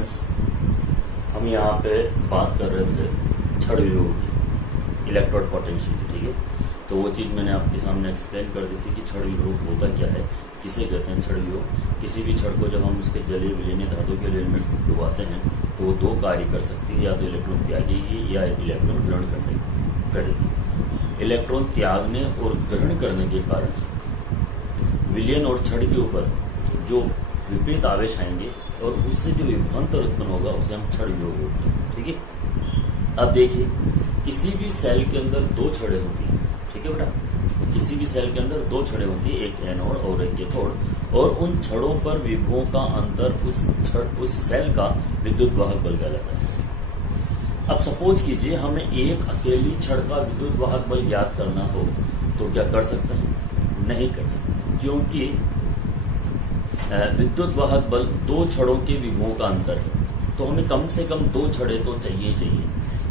Friends, हम यहाँ पे बात कर रहे थे छड़ विभव की, इलेक्ट्रोड पोटेंशियल की। ठीक है, तो वो चीज़ मैंने आपके सामने एक्सप्लेन कर दी थी कि छड़ विभव होता क्या है, किसे कहते हैं छड़ विभव। किसी भी छड़ को जब हम उसके जलीय विलीन धातु के लेन में डुबाते हैं तो वो दो कार्य कर सकती है, या तो इलेक्ट्रॉन त्यागेगी या इलेक्ट्रॉन ग्रहण करेगी। इलेक्ट्रॉन त्यागने और ग्रहण करने के कारण विलयन और छड़ के ऊपर जो विपरीत आवेश आएंगे और उससे जो विभवांतर उत्पन्न होगा उसे हम छड़ विभव बोलते हैं। ठीक है, अब देखिए, किसी भी सेल के अंदर दो छड़ें होती हैं। ठीक है बेटा, किसी भी सेल के अंदर दो छड़ें होती है, एक एनोड और एक कैथोड, और उन छड़ों पर विभवों का अंतर उस सेल का विद्युत वाहक बल कहलाता है। अब सपोज कीजिए हमें एक अकेली छड़ का विद्युत वाहक बल ज्ञात करना हो तो क्या कर सकते हैं? नहीं कर सकते, क्योंकि विद्युत वाहक बल दो छड़ों के विभवों का अंतर है, तो हमें कम से कम दो छड़ें तो चाहिए।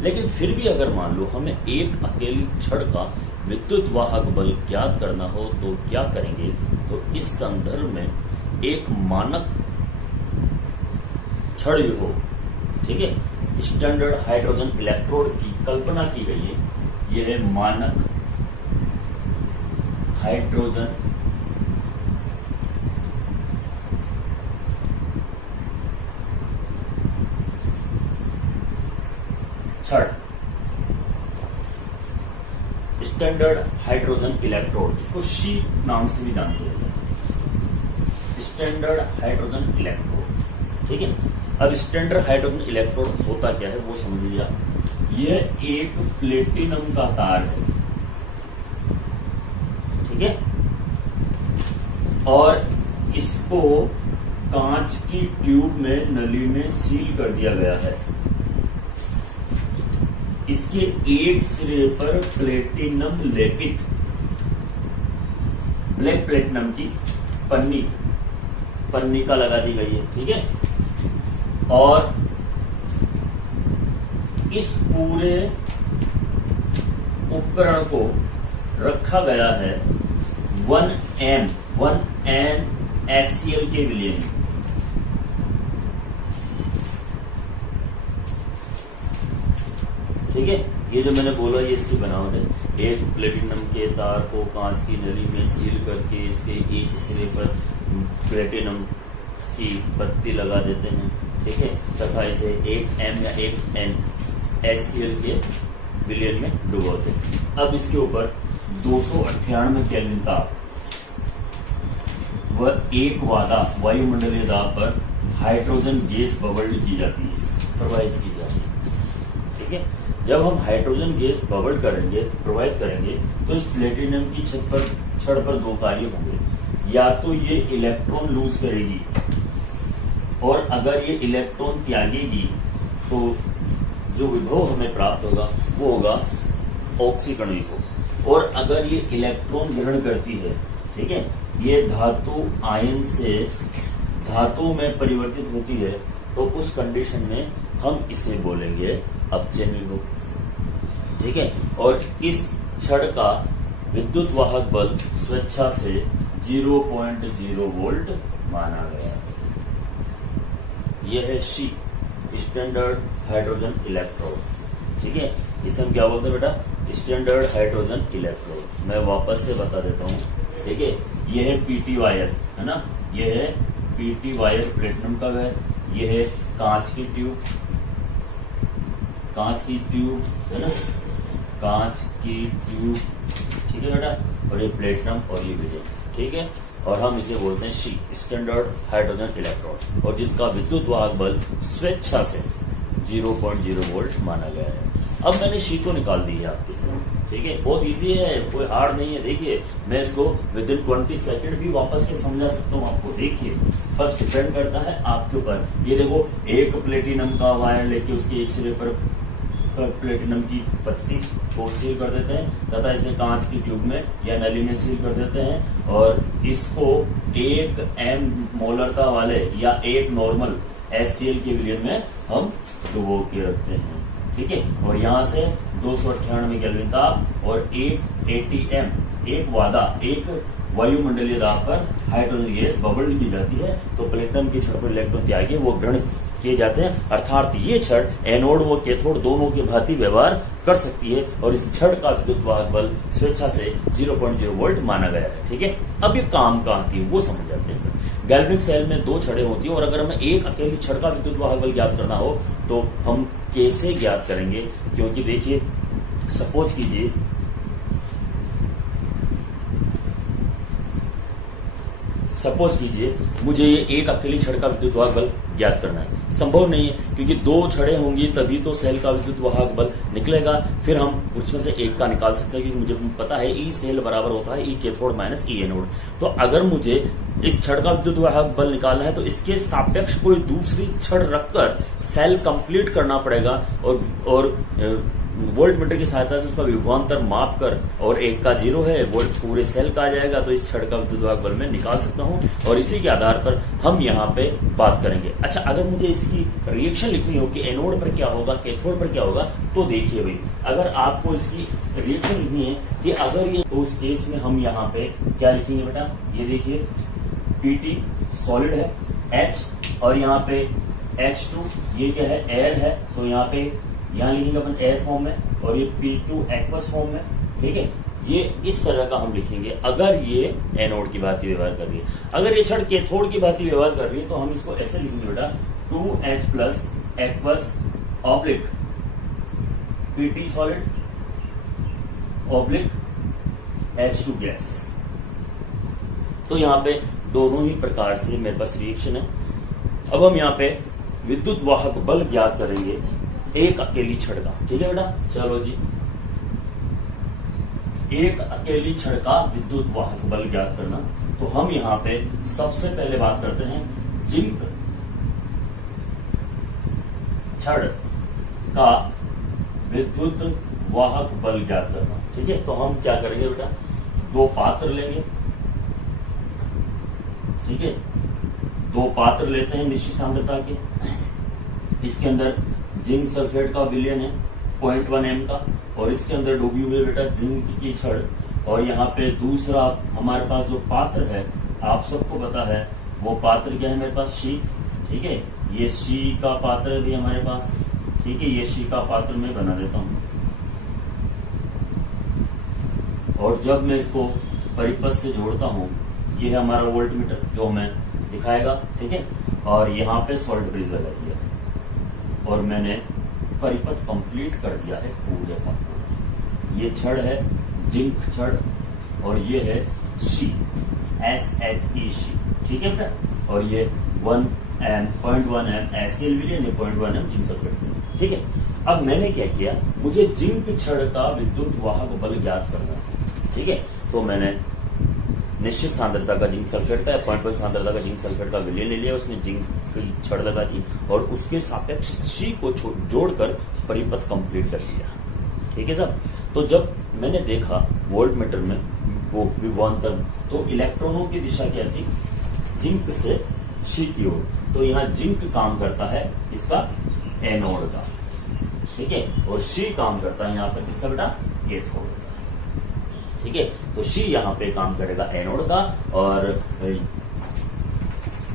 लेकिन फिर भी अगर मान लो हमें एक अकेली छड़ का विद्युत वाहक बल ज्ञात करना हो तो क्या करेंगे? तो इस संदर्भ में एक मानक छड़ विभव, ठीक है, स्टैंडर्ड हाइड्रोजन इलेक्ट्रोड की कल्पना की गई है। यह है मानक हाइड्रोजन छड़, स्टैंडर्ड हाइड्रोजन इलेक्ट्रोड, इसको शी नाम से भी जानते हैं, स्टैंडर्ड हाइड्रोजन इलेक्ट्रोड। ठीक है, अब स्टैंडर्ड हाइड्रोजन इलेक्ट्रोड होता क्या है वो समझ लीजिए। यह एक प्लेटिनम का तार है, ठीक है, और इसको कांच की ट्यूब में नली में सील कर दिया गया है। इसके एक सिरे पर प्लेटिनम लेपित ब्लैक प्लेटिनम की पन्निका लगा दी गई है। ठीक है, और इस पूरे उपकरण को रखा गया है 1N HCl के विलयन। ठीक है, ये जो मैंने बोला ये इसकी बनावट है। एक प्लेटिनम के तार को कांच की नली में सील करके इसके एक सिरे पर प्लेटिनम की पत्ती लगा देते हैं। ठीक है, तथा इसे एक M या एक N HCl के विलयन में डुबोते हैं। अब इसके ऊपर 298 केल्विन ताप व एक वादा वायुमंडलीय दाब पर हाइड्रोजन गैस बबल्ड की जाती है, प्रवाहित की जाती है। ठीक है, जब हम हाइड्रोजन गैस बबल करेंगे, प्रवाहित करेंगे, तो इस प्लेटिनम की छड़ पर दो कार्य होंगे। या तो ये इलेक्ट्रॉन लूज करेगी, और अगर ये इलेक्ट्रॉन त्यागेगी तो जो विभव हमें प्राप्त होगा वो होगा ऑक्सीकरण विभव। और अगर ये इलेक्ट्रॉन ग्रहण करती है, ठीक है, ये धातु आयन से धातु में परिवर्तित होती है, तो उस कंडीशन में हम इसे बोलेंगे अपचयन विभव। ठीक है, और इस छड़ का विद्युत वाहक बल स्वेच्छा से 0.0 वोल्ट माना गया है। यह है शी, स्टैंडर्ड हाइड्रोजन इलेक्ट्रोड। ठीक है, इसे हम क्या बोलते हैं बेटा? Standard hydrogen electrode. मैं वापस से बता देता हूँ। ठीक है, यह है पीटी वायर, है ना, यह है पीटी वायर प्लेटिनम का वायर, यह है कांच की ट्यूब है ना, कांच की ट्यूब। ठीक है बेटा, और ये प्लेटिनम और ये विलयन। ठीक है, और हम इसे बोलते हैं शी, स्टैंडर्ड हाइड्रोजन इलेक्ट्रोड, और जिसका विद्युत वाहक बल स्वेच्छा से 0.0 वोल्ट माना गया है। अब मैंने शी तो निकाल दी है आपके, ठीक है, बहुत इजी है, कोई हार्ड नहीं है। देखिए, मैं इसको विद इन 20 सेकेंड भी वापस से समझा सकता हूँ आपको। देखिए, बस डिपेंड करता है आपके ऊपर। ये देखो, एक प्लेटिनम का वायर लेके उसके एक सिरे पर प्लेटिनम की पत्ती को सील कर देते हैं, तथा इसे कांच की ट्यूब में या नली में सील कर देते हैं, और इसको एक M मोलरता वाले या एक नॉर्मल HCl के विलयन में हम डुबो के रखते हैं। ठीक है, और यहाँ से 298 केल्विन ताप और एक ATM, एक वादा, एक वायुमंडलीय दाब पर हाइड्रोजन गैस बबल्ड की जाती है। तो प्लेटिनम की छड़ पर इलेक्ट्रॉन त्यागी वो ग्रहण किए जाते हैं, अर्थात ये छड़ एनोड व कैथोड दोनों के भांति व्यवहार कर सकती है और इस छड़ का विद्युत वाहक बल स्वेच्छा से 0.0 वोल्ट माना गया है। ठीक है, अब ये काम कहाँ आती है वो समझ जाते हैं। गैल्वेनिक सेल में 2 छड़ें होती है और अगर हमें एक अकेली छड़ का विद्युत वाहक बल ज्ञात करना हो तो हम कैसे ज्ञात करेंगे, क्योंकि देखिए सपोज कीजिए मुझे ये एक अकेली छड़ का विद्युत वाहक बल ज्ञात करना है, संभव नहीं है क्योंकि 2 छड़ें होंगी तभी तो सेल का विद्युत वाहक बल निकलेगा। फिर हम उसमें से एक का निकाल सकते हैं क्योंकि मुझे पता है ई सेल बराबर होता है ई कैथोड माइनस ई एनोड। तो अगर मुझे इस छड़ का विद्युत वाहक बल निकालना है तो इसके सापेक्ष कोई दूसरी छड़ रखकर सेल कंप्लीट करना पड़ेगा और वोल्ट मीटर की सहायता से उसका विभवांतर माप कर, और एक का 0 है वोल्ट पूरे सेल का आ जाएगा तो इस छड़ का विद्युत वाहक बल मैं निकाल सकता हूं और इसी के आधार पर हम यहाँ पे बात करेंगे। अच्छा, अगर मुझे इसकी रिएक्शन लिखनी हो कि एनोड पर क्या होगा कैथोड पर क्या होगा, तो देखिए भाई अगर आपको इसकी रिएक्शन लिखनी है कि अगर ये तो उस केस में हम यहाँ पे क्या लिखेंगे बेटा, ये देखिए Pt सॉलिड है, H और यहाँ पे H2 ये क्या है एयर है, तो यहाँ लिखेंगे अपन एयर फॉर्म में और ये P2 एक्वस फॉर्म में। ठीक है, ये इस तरह का हम लिखेंगे अगर ये एनोड की भांति व्यवहार कर रही है। अगर ये छड़ कैथोड की भांति व्यवहार कर रही है तो हम इसको ऐसे लिखेंगे बेटा 2H plus aqueous oblique Pt solid oblique H2 gas. तो यहाँ पे दोनों ही प्रकार से मेरे पास रिएक्शन है। अब हम यहाँ पे विद्युत वाहक बल ज्ञात करेंगे एक अकेली छड़ का। ठीक है बेटा, चलो जी, एक अकेली छड़ का विद्युत वाहक बल ज्ञात करना। तो हम यहाँ पे सबसे पहले बात करते हैं जिंक छड़ का विद्युत वाहक बल ज्ञात करना। ठीक है, तो हम क्या करेंगे बेटा, 2 पात्र लेंगे। ठीक है, 2 पात्र लेते हैं निश्चित सांद्रता के, इसके अंदर जिंक सल्फेट का विलयन है 0.1 m का और इसके अंदर डूबी हुई बेटा जिंक की छड़। और यहाँ पे दूसरा हमारे पास जो पात्र है आप सबको पता है वो पात्र क्या है मेरे पास, शी। ठीक है, ये शी का पात्र है भी हमारे पास। ठीक है, ये शी का पात्र मैं बना देता हूं और जब मैं इसको परिपथ से जोड़ता हूं, ये है हमारा वोल्ट मीटर जो हमें दिखाएगा। ठीक है, और यहाँ पे सॉल्ट ब्रिज लगा दिया है और मैंने परिपथ कंप्लीट कर दिया है पूरे का। ये छड़ है जिंक छड़ और ये है शी SHE शी। ठीक है बेटा, और ये 0.1 m एसियल विलयन है 0.1 m जिंक सल्फेट। ठीक है, अब मैंने क्या किया, मुझे जिंक छड़ का विद्युत वाहक बल ज्ञात करना है। ठीक है, तो मैंने निश्चित सांद्रता का जिंक सल्फेट का 0.1 सांद्रता का जिंक सल्फेट का विलयन ले लिया, उसमें जिंक की छड़ लगा दी और उसके सापेक्ष शी को जोड़कर परिपथ कंप्लीट कर दिया। ठीक है साहब, तो जब मैंने देखा वोल्ट मीटर में वो विभवांतर, तो इलेक्ट्रॉनों की दिशा क्या थी, जिंक से शी की ओर। तो यहाँ जिंक काम करता है इसका एनोड का। ठीक है, और शी काम करता है यहाँ पर किसका बेटा, कैथोड का। ठीक है, तो शी यहाँ पे काम करेगा एनोड का और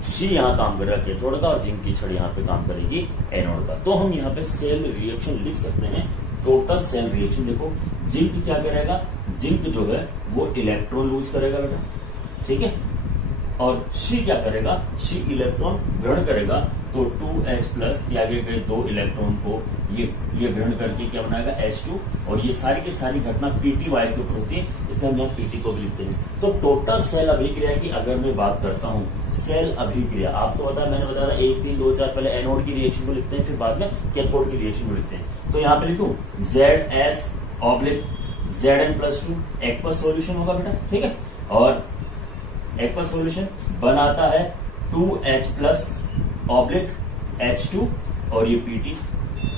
शी यहाँ काम करेगा कैथोड का और जिंक की छड़ यहाँ पे काम करेगी एनोड का। तो हम यहाँ पे सेल रिएक्शन लिख सकते हैं, टोटल सेल रिएक्शन। देखो जिंक क्या करेगा, जिंक जो है वो इलेक्ट्रॉन लूज करेगा बेटा। ठीक है, और शी क्या करेगा, शी इलेक्ट्रॉन ग्रहण करेगा। तो 2H प्लस त्यागे गए 2 इलेक्ट्रॉन को ये ग्रहण करके क्या बनाएगा H2, और ये सारी की सारी घटना Pt वायु के ऊपर होती है, इसलिए हम यहाँ Pt को भी लिखते हैं। तो टोटल सेल अभिक्रिया की अगर मैं बात करता हूँ, सेल अभिक्रिया आपको पता है, मैंने बताया था 1 3 2 4 पहले एनोड की रिएक्शन को लिखते हैं, फिर बाद में कैथोड की रिएक्शन को लिखते हैं। तो यहाँ पे लिखूं ZS oblique Zn+2 aqueous solution होगा बेटा। ठीक है, और एक्वस सॉल्यूशन बनाता है 2H प्लस ऑब्लिक H2 और ये Pt।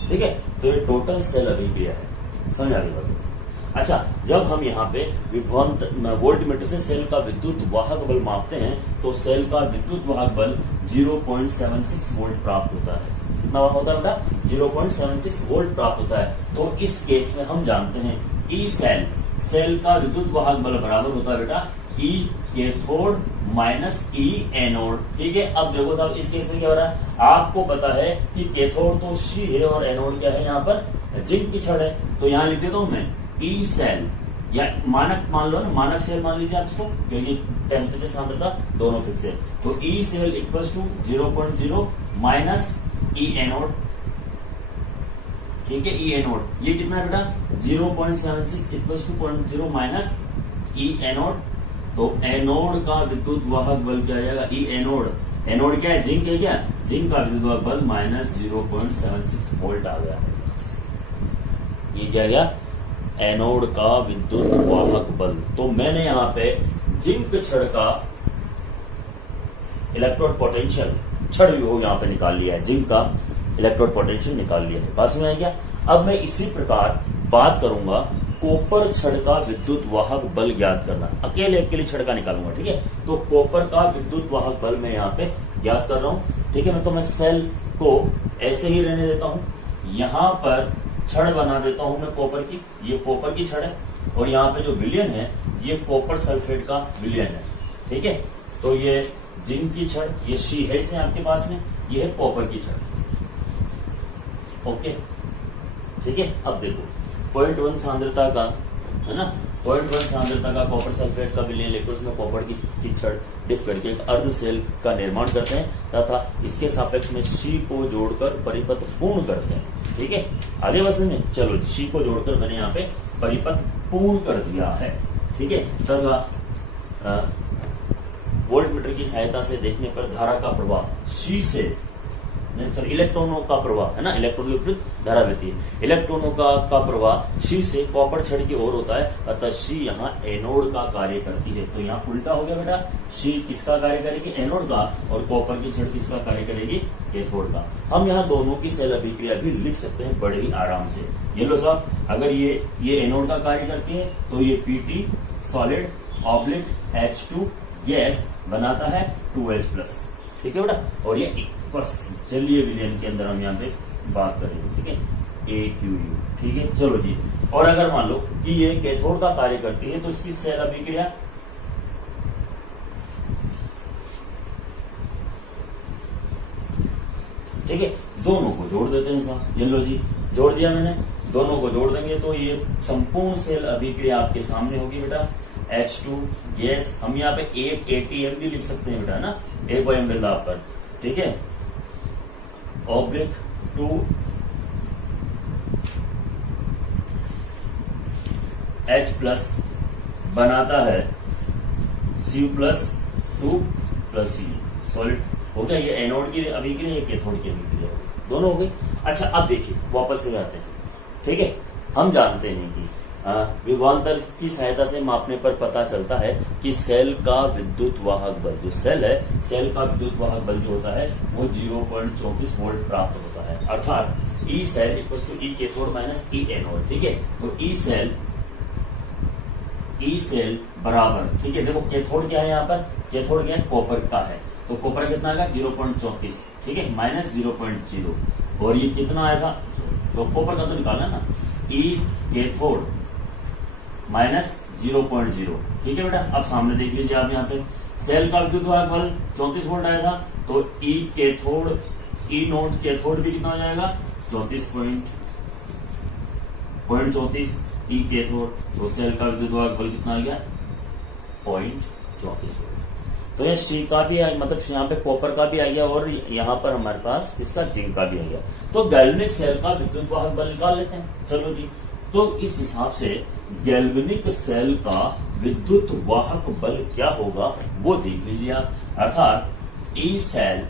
ठीक है, तो ये टोटल सेल अभिक्रिया है, समझ आ गई बात। अच्छा, जब हम यहाँ पे विभवांतर वोल्ट मीटर से सेल का विद्युत वाहक बल मापते हैं तो सेल का विद्युत वाहक बल 0.76 वोल्ट प्राप्त होता है। कितना होता है बेटा, 0.76 वोल्ट प्राप्त होता है। तो इस केस में हम जानते हैं ई सेल का विद्युत वाहक बल बराबर होता है बेटा ई कैथोड माइनस ई एनोड। ठीक है, अब देखो साहब इस केस में क्या हो रहा है, आपको पता है कि कैथोड तो सी है और एनोड क्या है, यहाँ पर जिंक की छड़ है। तो यहाँ लिख देता हूं मैं ई सेल, या मानक मान लो ना, मानक सेल मान लीजिए आप इसको, क्योंकि टेम्परेचर सांद्रता दोनों फिक्स है। तो E cell equal to 0.0 minus E anode. ठीक है, ई एनोड ये कितना है बेटा 0.76 equal to 0.0 minus E anode. तो एनोड का विद्युत वाहक बल क्या आ जाएगा, ई एनोड, एनोड क्या है, जिंक है क्या, जिंक का विद्युत वाहक बल माइनस 0.76 वोल्ट आ गया। ये क्या गया, एनोड का विद्युत वाहक बल। तो मैंने यहाँ पे जिंक छड़ का इलेक्ट्रोड पोटेंशियल, छड़ विभव यहाँ पे निकाल लिया है, जिंक का इलेक्ट्रोड पोटेंशियल निकाल लिया है। पास में आ गया। अब मैं इसी प्रकार बात करूंगा कॉपर छड़ का विद्युत वाहक बल ज्ञात करना, अकेले छड़ का निकालूंगा। ठीक है, तो कॉपर का विद्युत वाहक बल मैं यहाँ पे ज्ञात कर रहा हूँ। ठीक है, तो मैं सेल को ऐसे ही रहने देता हूँ, यहाँ पर छड़ बना देता हूँ मैं कॉपर की, ये कॉपर की छड़ है, और यहाँ पे जो विलयन है ये कॉपर सल्फेट का विलयन है। ठीक है, तो ये जिंक की छड़, ये सी है इसे आपके पास में, ये है कॉपर की छड़। ओके, ठीक है, अब देखो 0.1 सांद्रता का है ना, 0.1 सांद्रता का कॉपर सल्फेट का विलयन लेकर उसमें कॉपर की छड़ डिप करके एक अर्ध सेल का निर्माण करते हैं तथा इसके सापेक्ष में सी को जोड़कर परिपथ पूर्ण करते हैं। ठीक है, आगे बस में चलो सी को जोड़कर मैंने यहाँ पे परिपथ पूर्ण कर दिया है। ठीक है, तथा वोल्ट मीटर की सहायता से देखने पर धारा का प्रवाह सी से, इलेक्ट्रॉनों का प्रवाह है ना, इलेक्ट्रॉन के विपरीत धारा बहती है, इलेक्ट्रॉनों का प्रवाह सी से कॉपर छड़ की ओर होता है, अतः सी यहाँ एनोड का कार्य करती है। तो यहाँ उल्टा हो गया बेटा, सी किसका कार्य करेगी, एनोड का, और कॉपर की छड़ किसका कार्य करेगी, कैथोड का। हम यहाँ दोनों की सेल अभिक्रिया भी लिख सकते हैं बड़े ही आराम से। ये लो साहब, अगर ये एनोड का कार्य करती है तो ये PT solid oblique H2 gas बनाता है 2H+। ठीक है बेटा, और ये बस जलीय विलयन के अंदर हम यहाँ पे बात करेंगे। ठीक है, AQU। ठीक है, चलो जी। और अगर मान लो कि ये कैथोड का कार्य करती है तो इसकी सेल अभिक्रिया, ठीक है, दोनों को जोड़ देते हैं साहब। ये लो जी, जोड़ दिया मैंने, दोनों को जोड़ देंगे तो ये संपूर्ण सेल अभिक्रिया आपके सामने होगी बेटा। H2 गैस, हम यहाँ पे 1 ATM भी लिख सकते हैं बेटा ना, 1 वायुमंडल बिंदु पर। ठीक है, ऑब्लिक 2 H+ बनाता है Cu+2+C सॉलिड हो गया। ये एनोड की अभिक्रिया, ये कैथोड की अभिक्रिया, दोनों हो गई। अच्छा, अब देखिए वापस से आते हैं। ठीक है, हम जानते हैं कि विभवांतर की सहायता से मापने पर पता चलता है कि सेल का विद्युत वाहक बल, जो सेल है, सेल का विद्युत वाहक बल जो होता है वो 0.34 वोल्ट प्राप्त होता है, अर्थात E cell equal to E cathode minus E anode. ठीक है, तो ई सेल बराबर, ठीक है, देखो कैथोड क्या है, यहाँ पर कैथोड क्या है, कॉपर का है, तो कॉपर कितना आएगा 0.34। ठीक है, माइनस 0.0, और ये कितना आया था, तो कॉपर का तो निकालना ना, ई कैथोड माइनस 0.0। ठीक है बेटा, अब सामने देख लीजिए आप, यहाँ पे सेल का विद्युत वाहक बल 34 वोल्ट आया था, तो ई कैथोड, ई नोट कैथोड भी कितना हो जाएगा 34.34 ई कैथोड, तो सेल का विद्युत वाहक बल कितना आ गया 0.34 वोल्ट। तो ये सी का भी आ, मतलब यहाँ पे कॉपर का भी आ गया, और यहाँ पर हमारे पास इसका जिंक का भी आ गया। तो गैल्वेनिक सेल का विद्युत वाहक बल निकाल लेते हैं। चलो जी, तो इस हिसाब से गैल्वेनिक सेल का विद्युत वाहक बल क्या होगा वो देख लीजिए आप, अर्थात ई सेल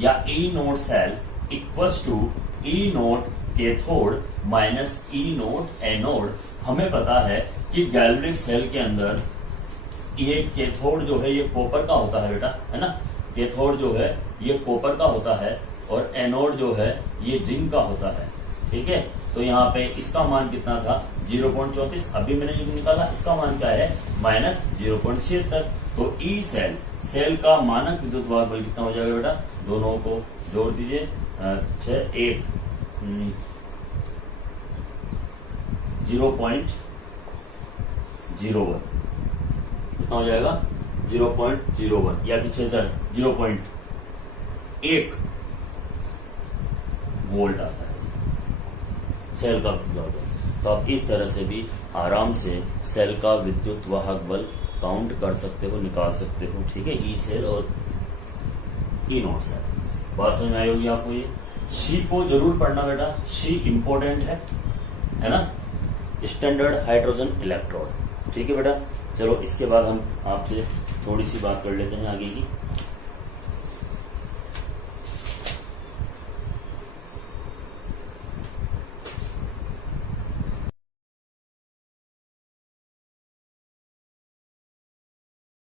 या E naught cell equals to E naught cathode minus E naught anode. हमें पता है कि गैल्वेनिक सेल के अंदर ये कैथोड जो है ये कॉपर का होता है बेटा, है ना, कैथोड जो है ये कॉपर का होता है, और एनोड जो है ये जिंक का होता है। ठीक है, तो यहाँ पे इसका मान कितना था 0.34, अभी मैंने जो निकाला इसका मान क्या है माइनस 0.76। तो ई सेल, सेल का मानक विद्युत वाहक बल कितना हो जाएगा बेटा, दोनों को जोड़ दीजिए, 0.01 कितना हो जाएगा 0.01 या कि 0.1 वोल्ट आता है सेल का विद्युत। तो आप इस तरह से भी आराम से सेल का विद्युत वाहक बल काउंट कर सकते हो, निकाल सकते हो। ठीक है, ई सेल और ई नॉट सेल। बात समझ में आई होगी आपको। ये शी को जरूर पढ़ना बेटा, शी इंपॉर्टेंट है ना, स्टैंडर्ड हाइड्रोजन इलेक्ट्रोड। ठीक है बेटा, चलो इसके बाद हम आपसे थोड़ी सी बात कर लेते हैं आगे की।